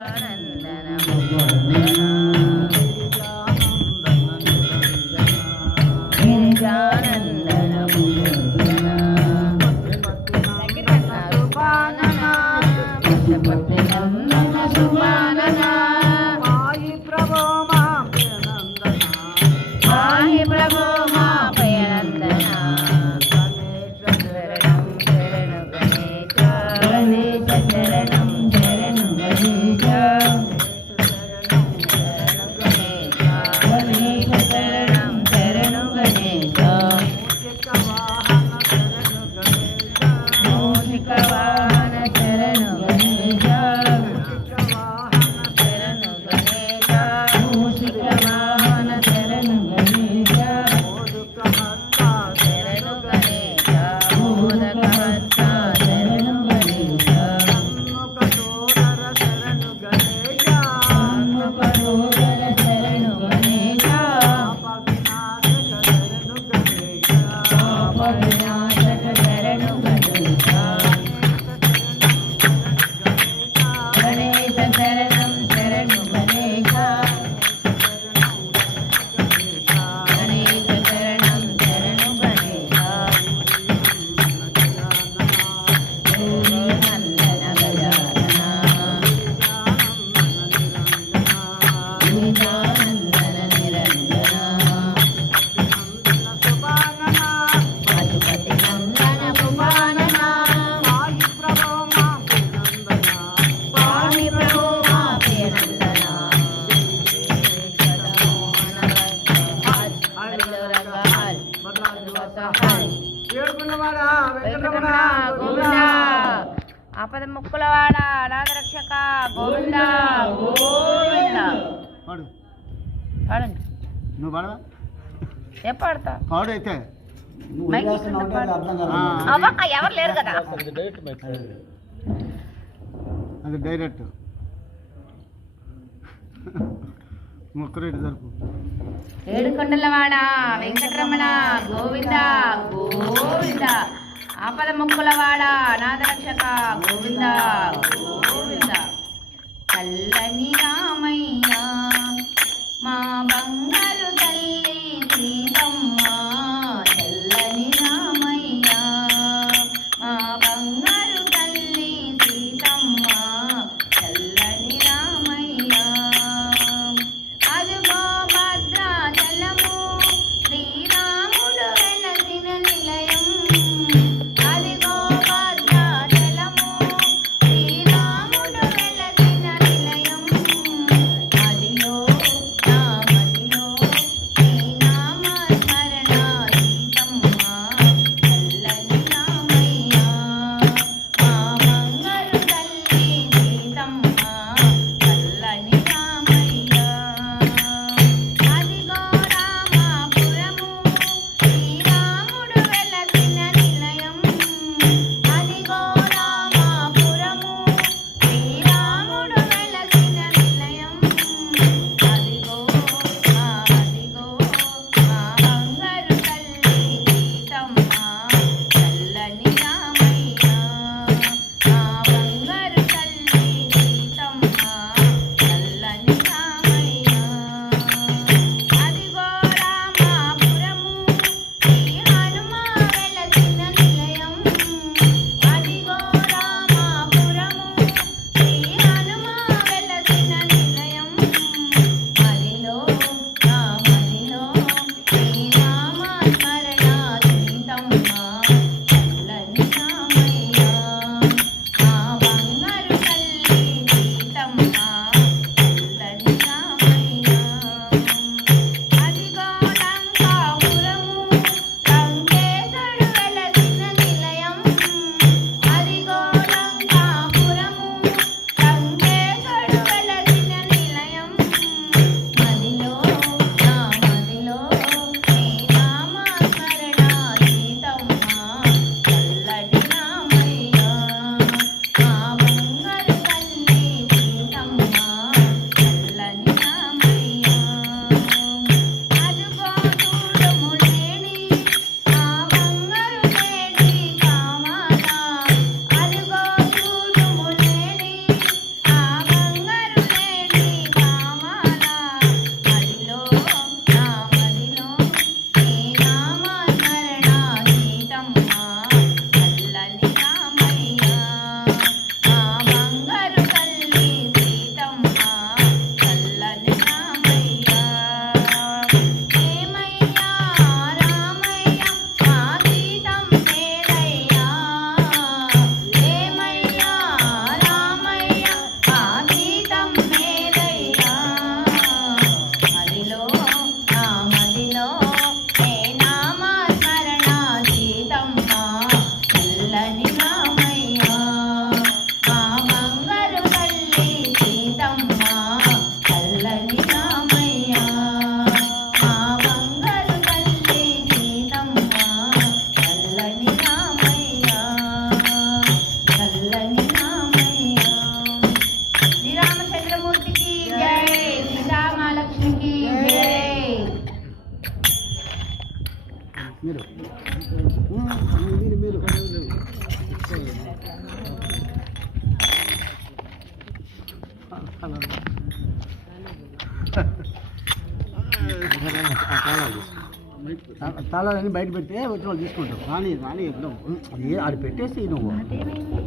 啦啦啦啦啦啦啦。ఎవడైతే ఎవరు లేరు కదా? అది. డైరెక్ట్. ముక్కరేటి జరుపు. ఏడుకొండలవాడ వెంకటరమణ గోవింద గోవింద. ఆపద ముక్కులవాడ నాదరక్షక గోవింద గోవింద. కల్లని రామయ్య మా బంగారు తల్లి. తాళాలన్నీ బయట పెడితే వచ్చిన వాళ్ళు తీసుకుంటారు. రాని రాని ఏ ఆడ పెట్టేసి నువ్వు. అదేమైంది?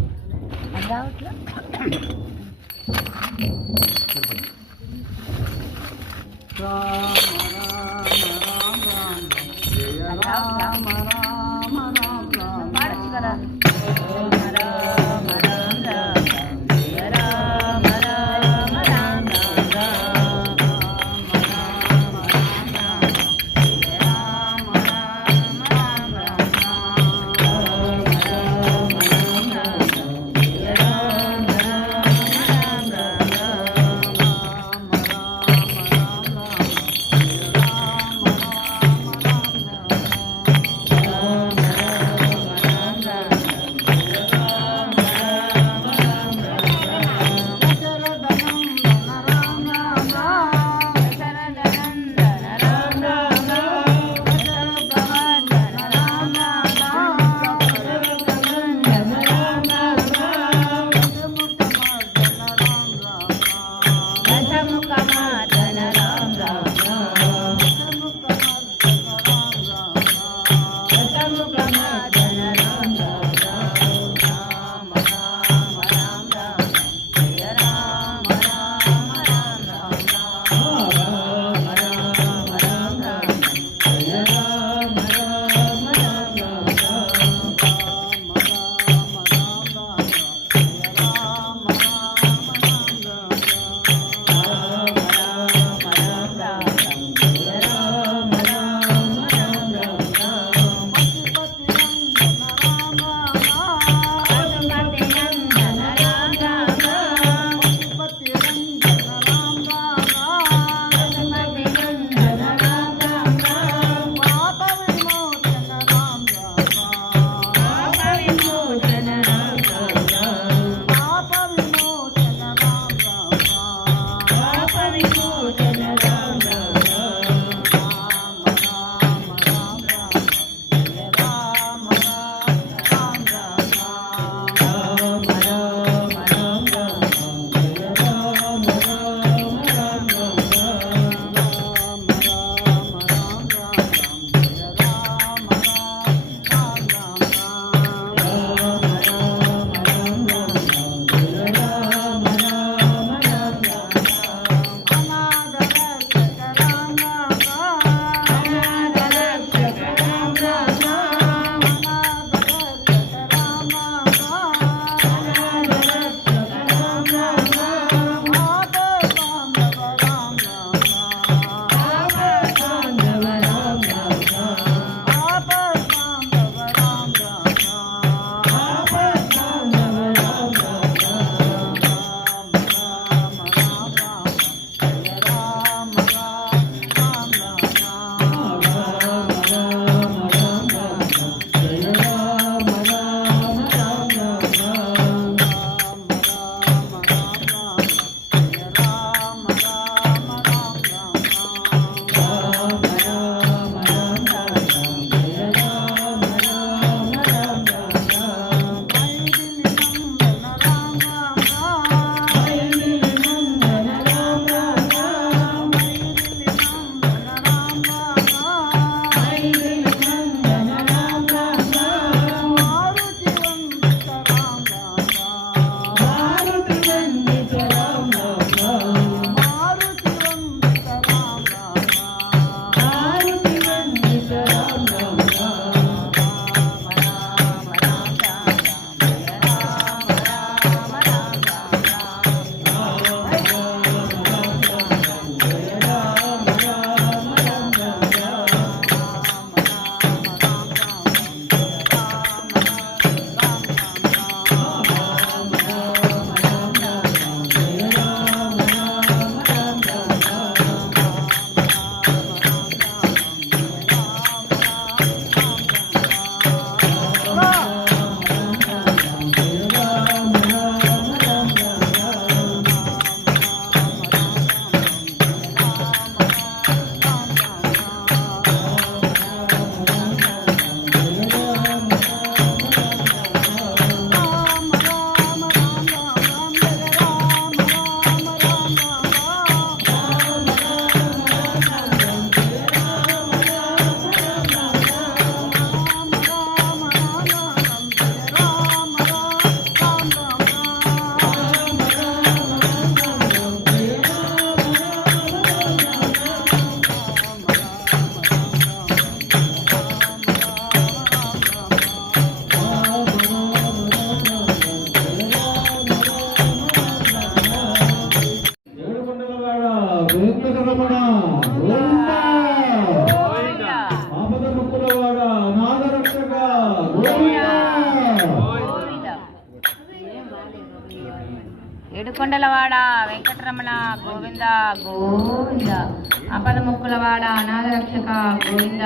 రక్షక గోవింద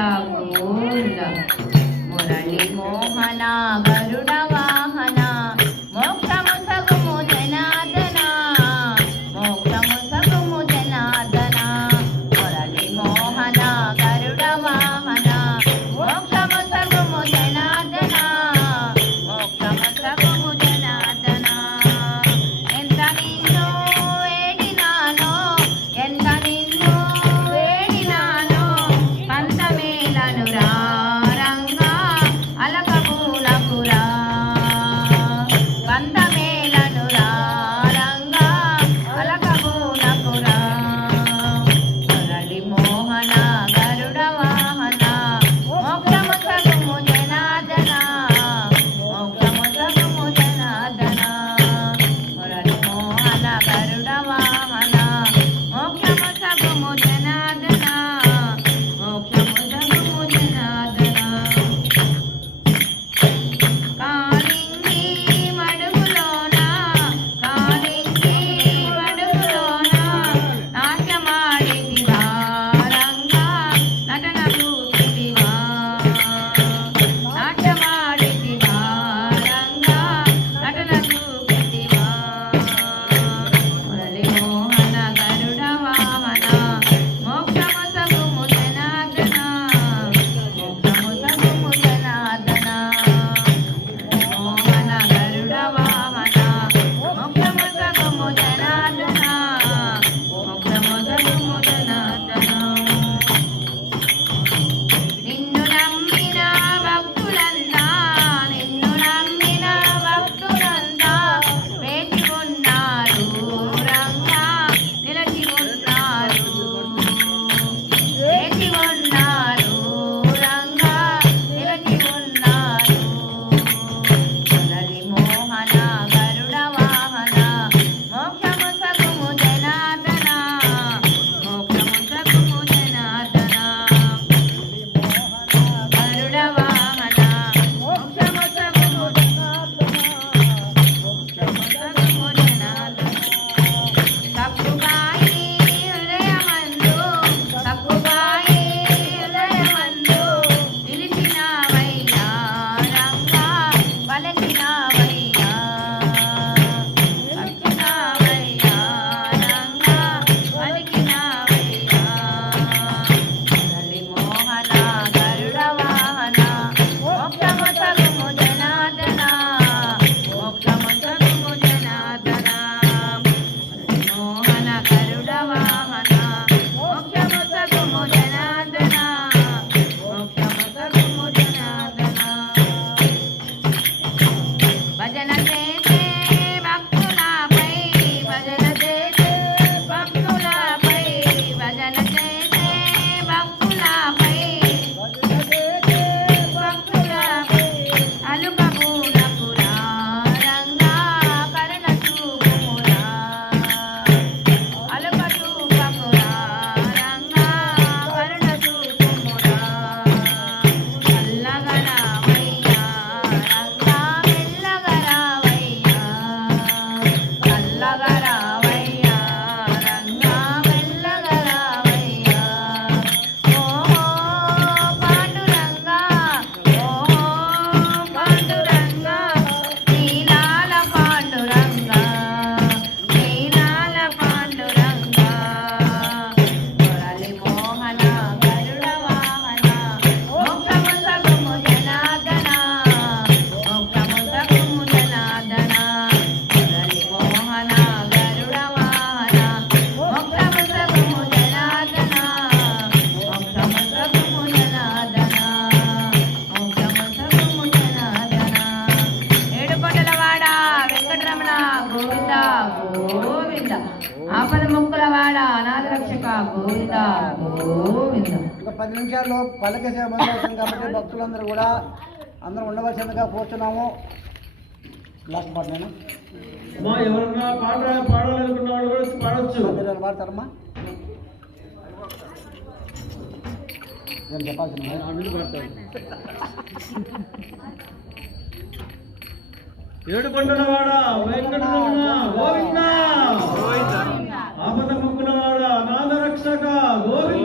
గోవింద మురళి మోహన గరుడ వాహన. పల్లకి సేవ బందోబస్తు కాబట్టి భక్తులందరూ కూడా అందరూ ఉండవలసిందిగా పోతున్నాము లాస్ట్ పాట నేను పాడతారమ్మా. నేను చెప్పాల్సిన ఏడు కొండలవాడ వెంకటరమణ గోవింద. ఆపద గోవింద.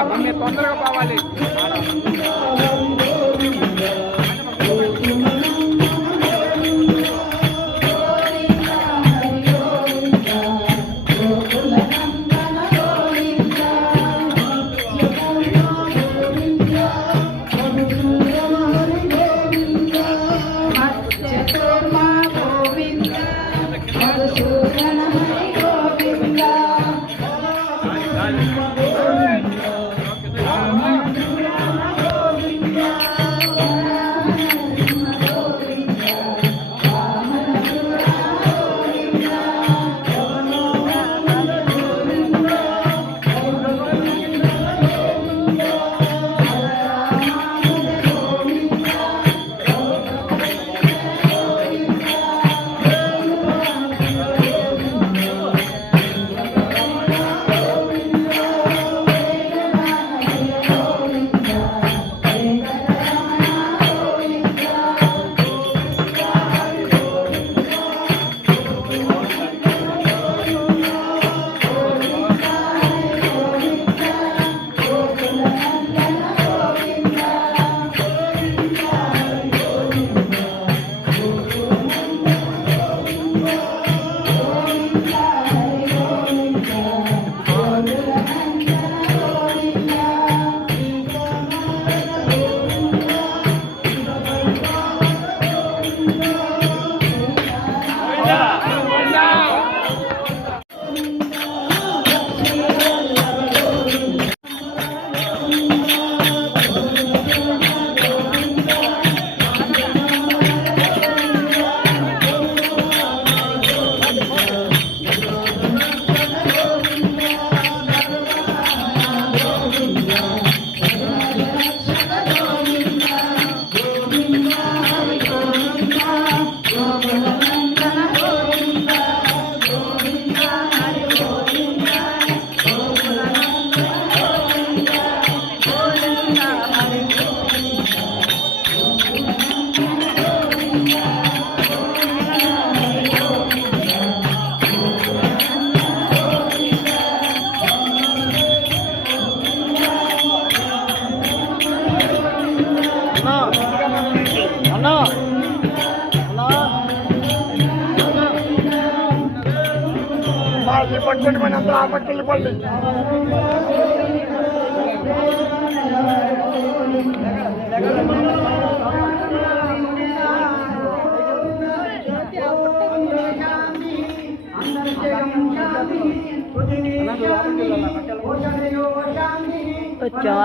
తొందరగా పోవాలి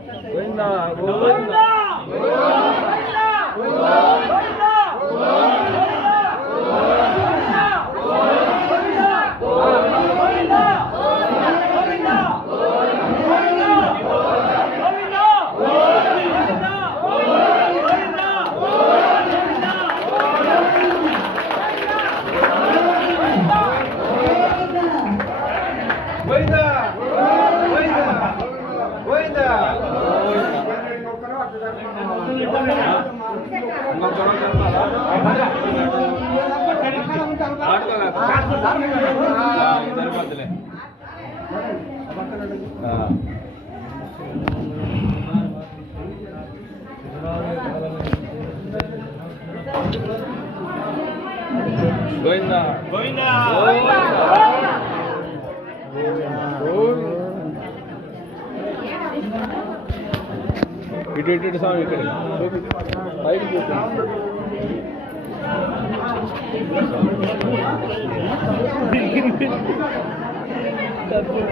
వచ్చేది లేకపోతే అదే నా చూడండి ఇటు ఇటు ఇటు స్వామి ఇక్కడ పైకి love you.